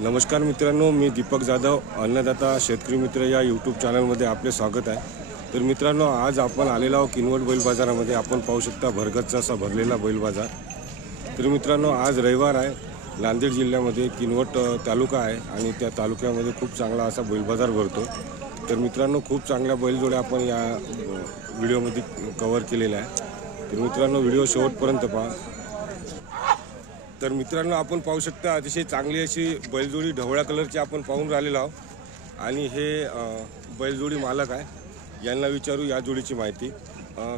नमस्कार मित्रांनो, मी दीपक जाधव, अन्नदाता शेतकरी मित्र या यूट्यूब चॅनलमध्ये आपले स्वागत आहे। तर मित्रांनो, आज आपण आलेलो आहोत किनवट बैल बाजारामध्ये। आपण पाहू शकता भरगच्च असा भरलेला बैल बाजार। तर मित्रांनो, आज रविवार आहे, नांदेड जिल्ह्यामध्ये किनवट तालुका आहे आणि त्या तालुक्यामध्ये खूप चांगला असा बैल बाजार भरतो। तर मित्रांनो, खूप चांगल्या बैलजोड्या आपण या व्हिडिओमध्ये कव्हर केलेल्या आहे। तर मित्रांनो, व्हिडिओ शेवटपर्यंत पहा। तर मित्रांनो, आपण पाहू शकता अतिशय चांगली अशी बैलजोडी ढवळ्या कलरची आपण पाहून राहिलेलो आहोत आणि हे बैलजोडी मालक आहे, यांना विचारू या जोडीची माहिती।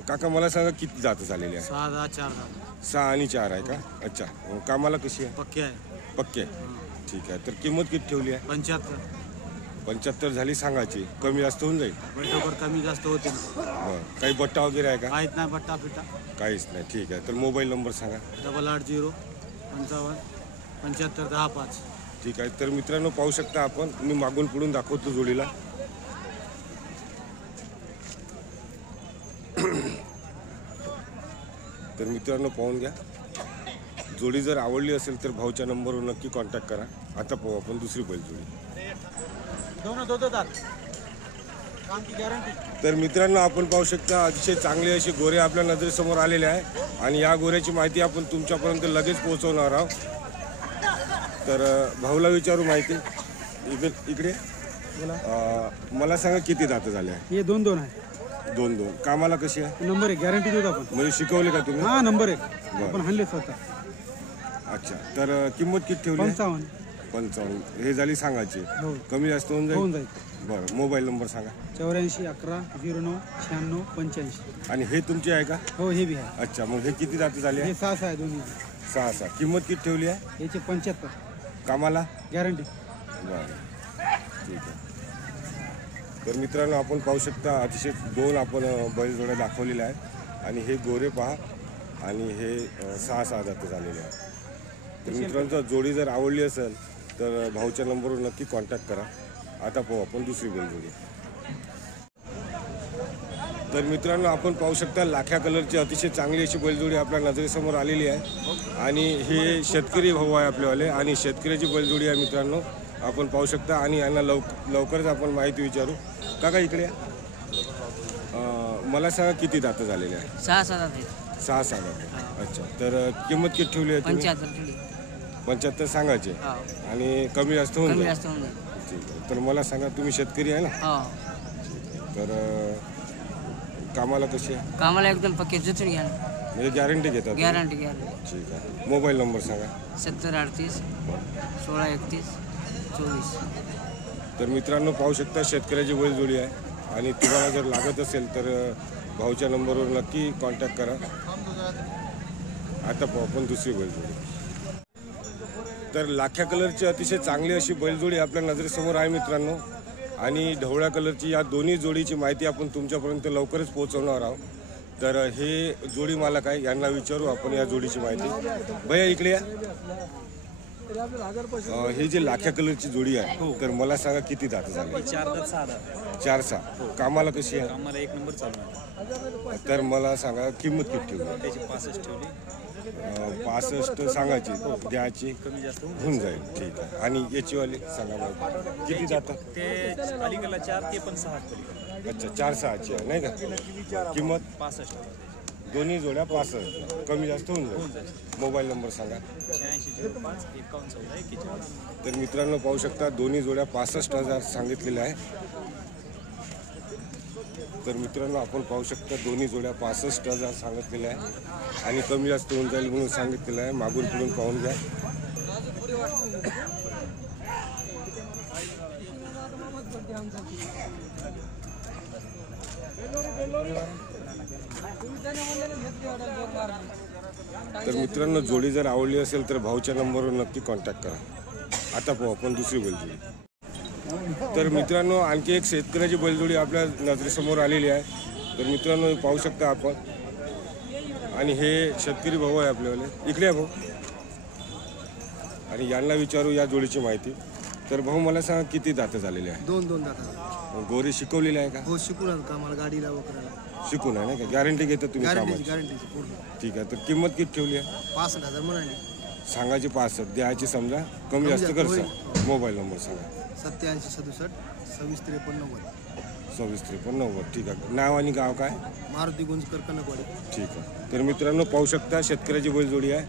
काका, मला सांगा किती जात झालेली आहे? 6 आणि 4 आहे का? अच्छा, कामाला कशी आहे? पक्के आहे। पक्के, ठीक आहे। तर किंमत किती ठेवली आहे? 75 झाली सांगायची, कमी जास्त होऊन जाईल? बैठकर कमी जास्त होतील। काही बट्टा वगैरे आहे का? काहीच नाही, बट्टा फिटा काहीच नाही, ठीक आहे। तर मोबाईल नंबर सांगा। 880 55 75 10 ठीक आहे। तर मित्रांनो, पाहू शकता आपण, मी मागून पुढून दाखवतो जोडीला। तर मित्रांनो, पाहून घ्या, जोडी जर आवडली असेल तर भाऊच्या नंबरवर नक्की कॉन्टॅक्ट करा। आता पाहू आपण दुसरी बैलजोडी। तर मित्रांनो, आपण पाहू शकता अतिशय चांगले असे गोरे आपल्या नजरेसमोर आलेले आहे आणि या गोऱ्याची माहिती आपण तुमच्यापर्यंत लगेच पोहोचवणार आहोत। तर भाऊला विचारू माहिती। इकडे मला सांगा किती दात झाले आहे? हे 2 आहे। 2 कामाला कशी आहे? नंबर 1 गॅरंटी देतो आपण। म्हणजे शिकवले का तुम्ही? हां, नंबर 1 आपण हाणले स्वतः। अच्छा, तर किंमत किती ठेवली? 55 हे झाली सांगायची, कमी जास्त होऊन जाईल? बरं, मोबाईल नंबर सांगा। 84 11 09 96 85। आणि हे तुमचे आहे का? हो, हे बी आहे। अच्छा, मग हे किती दात झाले? हे 6 आहे दोन्ही। 6 किंमत किती ठेवली आहे? याचे 75 कामाला गॅरंटी। बरं, ठीक आहे। तर मित्रांनो, आपण पाहू शकता अतिशय 2 आपण बैलजोड्या दाखवलेल्या आहेत आणि हे गोरे पहा आणि हे 6 दात झालेले आहेत। तर मित्रांनो, जोडी जर आवडली असेल तर भाऊच्या नंबरवर नक्की कॉन्टॅक्ट करा। आता पाहू आपण दुसरी बैलजोडी। तर मित्रांनो, आपण पाहू शकता लाख्या कलरची अतिशय चांगली अशी बैलजोडी आपल्या नजरेसमोर आलेली आहे आणि हे शेतकरी भाऊ आहे आपल्यावाले आणि शेतकऱ्याची बैलजोडी आहे मित्रांनो, आपण पाहू शकता। आणि यांना लवकरच आपण माहिती विचारू। काका, इकडे मला सांगा किती दात झालेले आहे? 6 दात। 6 दात, अच्छा। तर किंमत किती ठेवली आहे? 75 सांगायचे आणि कमी जास्त होऊन जाईल? ठीक आहे। तर मला सांगा, तुम्ही शेतकरी आहे ना? तर कामाला कशी आहे? कामाला एकदम पक्के जुतून घ्या, म्हणजे गॅरंटी घेतात? गॅरंटी। ठीक आहे। मोबाईल नंबर सांगा। 70 38 16 31 24। तर मित्रांनो, पाहू शकता शेतकऱ्याची बैलजोडी आहे आणि तुम्हाला जर लागत असेल तर भाऊच्या नंबरवर नक्की कॉन्टॅक्ट करा। आता पाहू आपण दुसरी बैलजोडी। तर लाख्या कलरची अतिशय चांगली अशी बैलजोडी आपल्या नजरेसमोर आहे मित्रांनो आणि ढवळ्या कलरची या दोन्ही जोडीची माहिती आपण तुमच्यापर्यंत लवकरच पोहोचवणार आहोत। तर हे जोडी मालक आहे, यांना विचारू आपण या जोडीची माहिती। भैया, इकडे या। हे जे लाख्या कलरची जोडी आहे, तर मला सांगा किती दात झाले? 4 कामाला कशी आहे? कामाला 1 नंबर चालू आहे। तर मला सांगा किंमत किती ठेवली? त्याची 65 ठेवली। 65 सांगायची, द्यायची कमी जास्त होऊन जाईल, ठीक आहे। आणि याची वाली सांगा मला किती जातात? ते अलीकडला 4 ते पण 6 पलीकडे। अच्छा, 4-6ची आहे नाही का? किंमत 65 दोन्ही जोड्या 65, कमी जास्त होऊन जाईल? मोबाईल नंबर सांगा। 86 05 51 14 41। तर मित्रांनो, पाहू शकता दोन्ही जोड्या 65,000 सांगितलेले आहे। तर मित्रांनो, आपण पाहू शकता दोन्ही जोड्या 65,000 सांगितलेल्या आहे आणि कमी जास्त होऊन जाईल म्हणून सांगितलेलं आहे। मागून पुढून पाहून घ्या। तर मित्रांनो, जोडी जर आवडली असेल तर भाऊच्या नंबरवर नक्की कॉन्टॅक्ट करा। आता पाहू आपण दुसरी बैलजोडी। तर मित्रांनो, आणखी एक शेतकऱ्याची बैलजोडी आपल्या नजरेसमोर आलेली आहे। तर मित्रांनो, पाहू शकता आपण आणि हे शेतकरी भाऊ आहे आपल्यावाले। इकडे आहे भाऊ आणि यांना विचारू या जोडीची माहिती। तर भाऊ, मला सांगा किती दात झालेले आहे? 2 दात। गोरी शिकवलेली आहे का? हो, शिकून कामाला, गाडीला वगैरे शिकून आहे ना का? गॅरंटी घेता तुम्ही कामाची? गॅरंटी पूर्ण। ठीक आहे। तर किंमत किती ठेवली आहे? 65,000 म्हणाली। सांगायची 65, द्यायची समजा कमी जास्त करता? मोबाईल नंबर सांगा. 8767 26 53 90. 26 53 90. ठीक आहे. नाव आणि गाव काय? मारुती गुंजकर कनकवाडी. ठीक आहे. तर मित्रांनो पाहू शकता शेतकऱ्याची बैलजोडी आहे,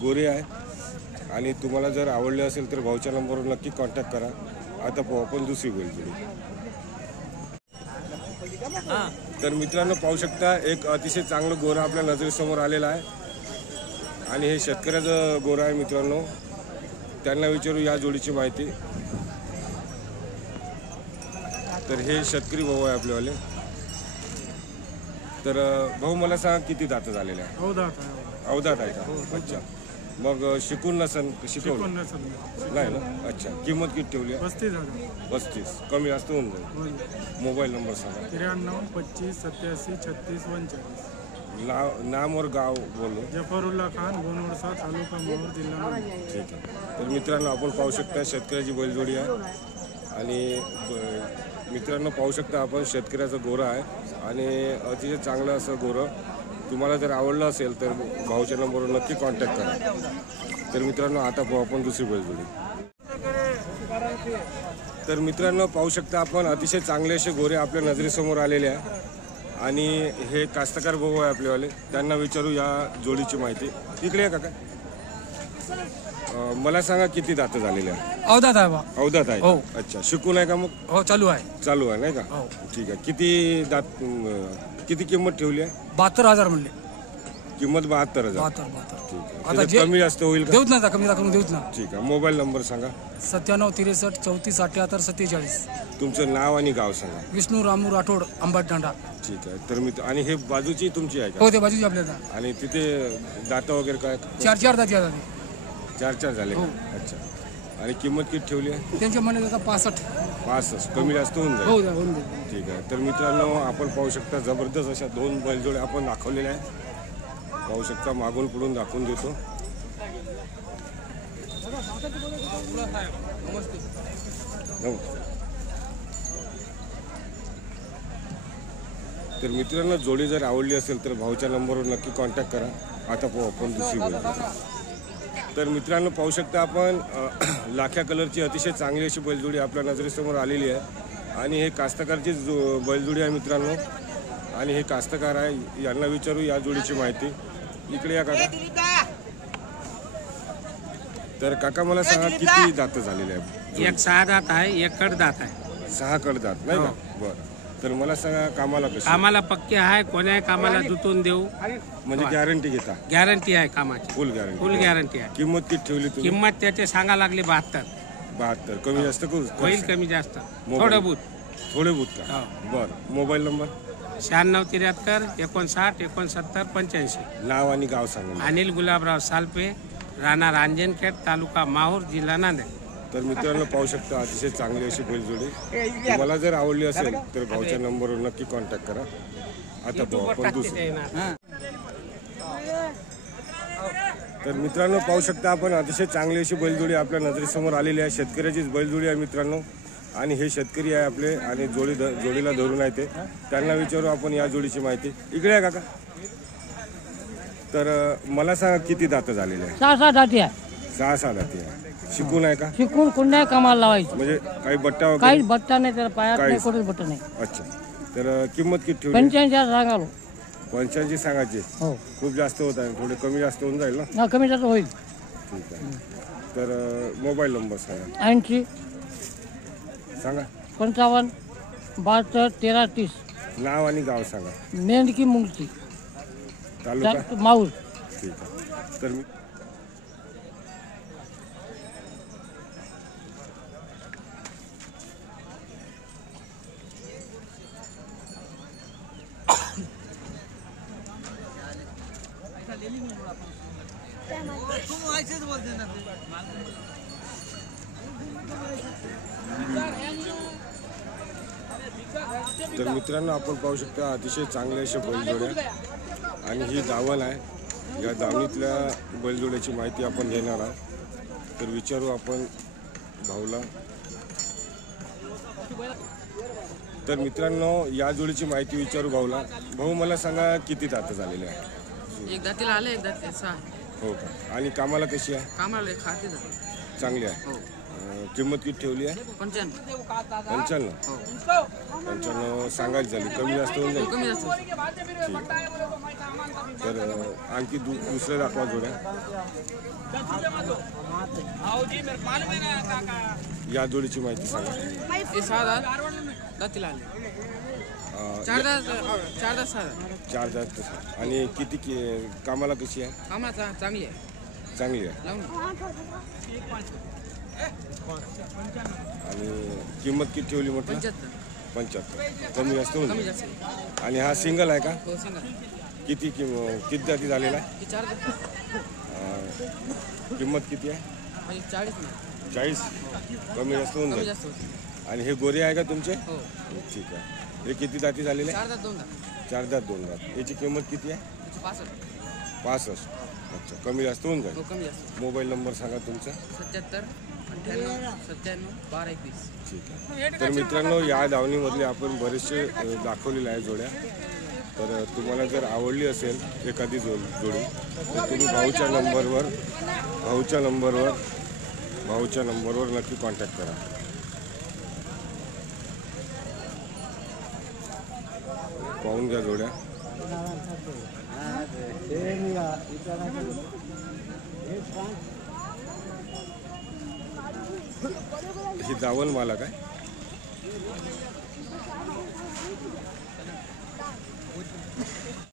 गोरी आहे. आणि तुम्हाला जर आवडले असेल तर भाऊच्या नंबरवर नक्की कॉन्टॅक्ट करा. आता पाहू आपण दुसरी बैलजोडी. तर मित्रांनो पाहू शकता एक अतिशय चांगलं गोरा आपल्या नजरेसमोर आलेला आहे आणि हे शेतकऱ्याचं गोरा आहे मित्रांनो. त्यांना विचारू या जोडीची माहिती. तर हे शेतकरी भाऊ आहे आपलेवाले. तर भाऊ मला सांग किती दात झालेले आहे? अवधात आहे का? अच्छा. मग शिकून नसन शिकवलं नाही ना? अच्छा. किंमत किती ठेवली आहे? 35. कमी जास्त होऊन जाईल. मोबाईल नंबर सांगा. 93 25 87 36 39. नाम और गाव बोलो. जफरुल्ला खान गोनवडसा तालुका मोहोळ जिल्हा नांदेड. ठीक आहे. तर मित्रांनो आपण पाहू शकता शेतकऱ्याची बैलजोडी आहे आणि मित्रांनो पाहू शकता आपण शेतकऱ्याचं गोरं आहे आणि अतिशय चांगलं असं गोरं. तुम्हाला जर आवडलं असेल तर भाऊच्या नंबरवर नक्की कॉन्टॅक्ट करा. तर मित्रांनो आता पाहू आपण दुसरी बैलजोडी. तर मित्रांनो पाहू शकता आपण अतिशय चांगले असे गोरे आपल्या नजरेसमोर आलेले आहे आणि हे कास्तकार भाऊ आहे आपलेवाले. त्यांना विचारू या जोडीची माहिती. इकडे आहे काका. मला सांगा किती दात झालेले आहे? अवधात आहे बा. अवधात आहे. हो. अच्छा. शिकून आहे का मग? हो चालू आहे. चालू आहे नाही का? हो. ठीक आहे. किती दात किती किंमत ठेवली आहे? 72,000 म्हणले. किंमत 72,000. 72. ठीक आहे. आता त्याच्यात जे- कमी जास्त होईल का? देऊच ना कमी करून देऊच ना. ठीक आहे. मोबाईल नंबर सांगा. 97 63 34 78 47. तुमचं नाव आणि गाव सांगा. विष्णू रामू राठोड अंबादांडा. ठीक आहे. तर मी आणि हे बाजूची तुमची आहे का? हो ते बाजूची आपल्याला आणि तिथे दात वगैरे काय? 4 दात यात 4 झाले. हो. अच्छा. आणि किंमत किती ठेवली आहे? त्यांच्या म्हणत आता 65. 65. कमी जास्त होऊन जाईल. हो द्या होऊन दे. ठीक आहे. तर मित्रांनो आपण पाहू शकता जबरदस्त अशा 2 बैलजोड्या आपण दाखवलेल्या आहेत. पाहू शकता मागून पुढून दाखवून देतो. तर मित्रांनो जोडी जर आवडली असेल तर भाऊच्या नंबरवर नक्की कॉन्टॅक्ट करा. आता पाहू आपण दुसरी बैलजोडी. तर मित्रांनो पाहू शकता आपण लाख्या कलरची अतिशय चांगली अशी बैलजोडी आपल्या नजरेसमोर आलेली आहे आणि हे कास्तकारची बैलजोडी आहे मित्रांनो. आणि हे कास्तकार आहे. यांना विचारू या जोडीची माहिती. इकडे या काका. तर काका मला सांगा किती दात झालेले आहे? एक 6 दात आहे, एक कडदात आहे. 6 कडदात नाही का? बरं. तर मला सांगा कामाला कशी? कामाला पक्के आहे, कोण्याही कामाला जुतून देऊ. म्हणजे गॅरंटी घेता? गॅरंटी आहे कामाची, फुल गॅरंटी. फुल गॅरंटी आहे. किंमत किती ठेवली तुम्ही? किंमत त्याचे सांगा लागली 72. 72. कमी जास्त करू? होईल कमी जास्त मोबाईल. थोडं बहुत. थोडे बुत का? हो. बरं. Mobile number? 96 73 59 69 85. नाव आणि गाव सांगा. अनिल गुलाबराव सालपे, राणा रांजणखेड, तालुका माहूर, जिल्हा नांदेड. तर मित्रांनो पाहू शकता अतिशय चांगली अशी बैलजोडी. तुम्हाला जर आवडली असेल तर भाऊच्या नंबरवर नक्की कॉन्टॅक्ट करा. आता पाहू आपण दुसरी. तर मित्रांनो पाहू शकता आपण अतिशय चांगली अशी बैलजोडी आपल्या नजरेसमोर आलेली आहे. शेतकऱ्याचीच बैलजोडी आहे मित्रांनो. आणि हे शेतकरी आहे आपले आणि जोडीला धरून आहे ते. त्यांना विचारू आपण या जोडीची माहिती. इकडे आहे काका. तर मला सांगा किती दात झालेले आहे? 6 दाती आहे. 6 दाती आहे. शिकून आहे का? शिकून कुंड्या कामाला लावायची. म्हणजे काही बट्टा वगैरे? काहीच बट्टा नाही त्याला, पायात नाही, काहीच. कुठेच बट्टा नाही. अच्छा. तर किंमत किती ठेवली? 85 सांगालो. 85 सांगायची. हो खूप जास्त होत आहे. थोडे कमी जास्त होऊन जाईल ना? ना, कमी जास्त होईल. ठीक आहे. तर मोबाईल नंबर सांगा. 80 सांगा. 55 72 13 30. नाव आणि गाव सांगा. मेंढकी मुंगती तालुका? माऊर. ठीक आहे. तर मी तर मित्रांनो आपण पाहू शकता अतिशय चांगले असे बैलजोड्या आणि ही दावण आहे. या दावणीतल्या बैलजोड्याची माहिती आपण घेणार आहोत. तर विचारू आपण भाऊला. तर मित्रांनो या जोडीची माहिती विचारू भाऊला. भाऊ मला सांगा किती दात झालेले आहे? एक दातीला आले, एक दाती 6. हो का? आणि कामाला कशी आहे? कामाला खाते जाते. चांगली आहे. हो. किंमत किती ठेवली आहे? 95. 55. हो 55 सांगायची झाली, कमी जास्त होऊन जाईल. कमी जास्त होईल. तर आणखी दुसरे दाखवा जोड्या. या जोडीची माहिती सांगा. हे 6 दातीला आले. 4 दात 6 दात. 4 दात आणि किती कामाला कशी आहे? कामाचा चांगली आहे. चांगली आहे. लावून आणि किंमत किती ठेवली म्हटलं? 75. 75. कमी जास्त होऊन कमी जाईल. जास्त होईल. आणि हा सिंगल आहे का? हो सिंगल. किती जाती झालेला आहे? हे 4 दात. किंमत किती आहे? म्हणजे 40 नाही. 40. कमी जास्त होऊन कमी जाईल. जास्त होईल. आणि हे गोरे आहे का तुमचे? हो ठीक आहे. हे किती दाती झालेले आहे? 4 दात 2 दात. 4 दात 2 दात. याची किंमत किती आहे? 65. 65. अच्छा, कमी जास्त होऊन जाईल. हो कमी जास्त. मोबाईल नंबर सांगा तुमचा. 77 98 97 12 21. ठीक आहे. तर मित्रांनो, या दावणीमधले आपण बरेचसे दाखवलेले आहे जोड्या. तर तुम्हाला जर आवडली असेल एखादी जोडी तर तुम्ही भाऊच्या नंबरवर नक्की कॉन्टॅक्ट करा. पाहून घ्या जोड्या. ही दावण मालक आहे.